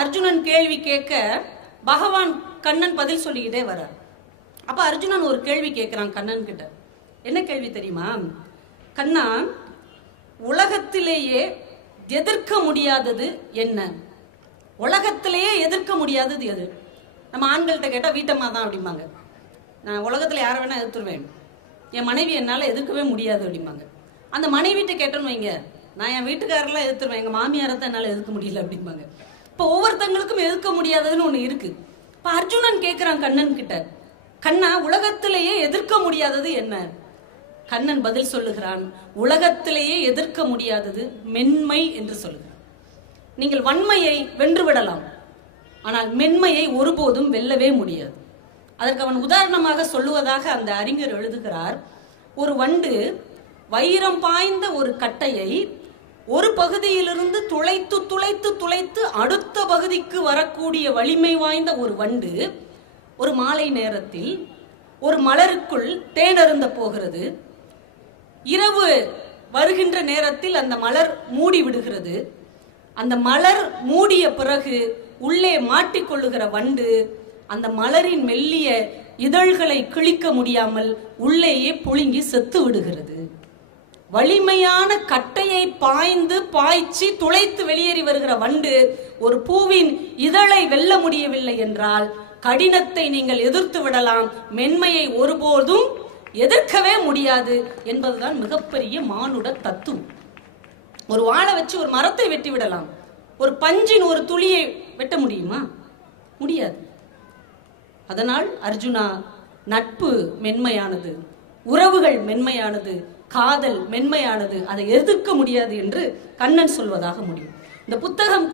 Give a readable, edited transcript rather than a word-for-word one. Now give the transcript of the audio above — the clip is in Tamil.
அர்ஜுனன் கேள்வி கேட்க பகவான் கண்ணன் பதில் சொல்லிக்கிட்டே வர்றார். அப்ப அர்ஜுனன் ஒரு கேள்வி கேட்கிறான் கண்ணன் கிட்ட. என்ன கேள்வி தெரியுமா? கண்ணா, உலகத்திலேயே எதிர்க்க முடியாதது என்ன? உலகத்திலேயே எதிர்க்க முடியாதது எது? நம்ம ஆண்கள்கிட்ட கேட்டால் வீட்டம்மா தான் அப்படிம்பாங்க. நான் உலகத்தில் யாரை வேணா எதிர்த்துருவேன், என் மனைவி என்னால் எதிர்க்கவே முடியாது அப்படிம்பாங்க. அந்த மனைவிட்ட கேட்டோன்னு வைங்க, நான் என் வீட்டுக்காரெல்லாம் எதிர்த்துருவேன், எங்கள் மாமியாரை தான் என்னால் எதிர்க்க முடியல அப்படிம்பாங்க. இப்போ ஒவ்வொருத்தங்களுக்கும் எதிர்க்க முடியாததுன்னு ஒன்று இருக்கு. இப்போ அர்ஜுனன் கேட்குறான் கண்ணன் கிட்ட, கண்ணா, உலகத்திலேயே எதிர்க்க முடியாதது என்ன? கண்ணன் பதில் சொல்லுகிறான், உலகத்திலேயே எதிர்க்க முடியாதது மென்மை என்று சொல்லுகிறான். நீங்கள் வன்மையை வென்று விடலாம், ஆனால் மென்மையை ஒருபோதும் வெல்லவே முடியாது. அதற்கு அவன் உதாரணமாக சொல்லுவதாக அந்த அறிஞர் எழுதுகிறார். ஒரு வண்டு வைரம் பாய்ந்த ஒரு கட்டையை ஒரு பகுதியிலிருந்து துளைத்து துளைத்து துளைத்து அடுத்த பகுதிக்கு வரக்கூடிய வலிமை வாய்ந்த ஒரு வண்டு ஒரு மாலை நேரத்தில் ஒரு மலருக்குள் தேனருந்த போகிறது. இரவு வருகின்ற நேரத்தில் அந்த மலர் மூடி விடுகிறது. அந்த மலர் மூடிய பிறகு உள்ளே மாட்டிக்கொள்ளுகிற வண்டு அந்த மலரின் மெல்லிய இதழ்களை கிழிக்க முடியாமல் உள்ளேயே புழுங்கி செத்து விடுகிறது. வலிமையான கட்டையை பாய்ச்சி துளைத்து வெளியேறி வருகிற வண்டு ஒரு பூவின் இதழை வெல்ல முடியவில்லை என்றால் கடினத்தை நீங்கள் எதிர்த்து விடலாம், மென்மையை ஒருபோதும் எதிர்க்கவே முடியாது என்பதுதான் மிகப்பெரிய மானுட தத்துவம். ஒரு வாழை வச்சு ஒரு மரத்தை வெட்டி விடலாம், ஒரு பஞ்சின் ஒரு துளியை வெட்ட முடியுமா? முடியாது. அதனால் அர்ஜுனா, நட்பு மென்மையானது, உறவுகள் மென்மையானது, காதல் மென்மையானது, அதை எதிர்க்க முடியாது என்று கண்ணன் சொல்வதாக முடியும். இந்த புத்தகம்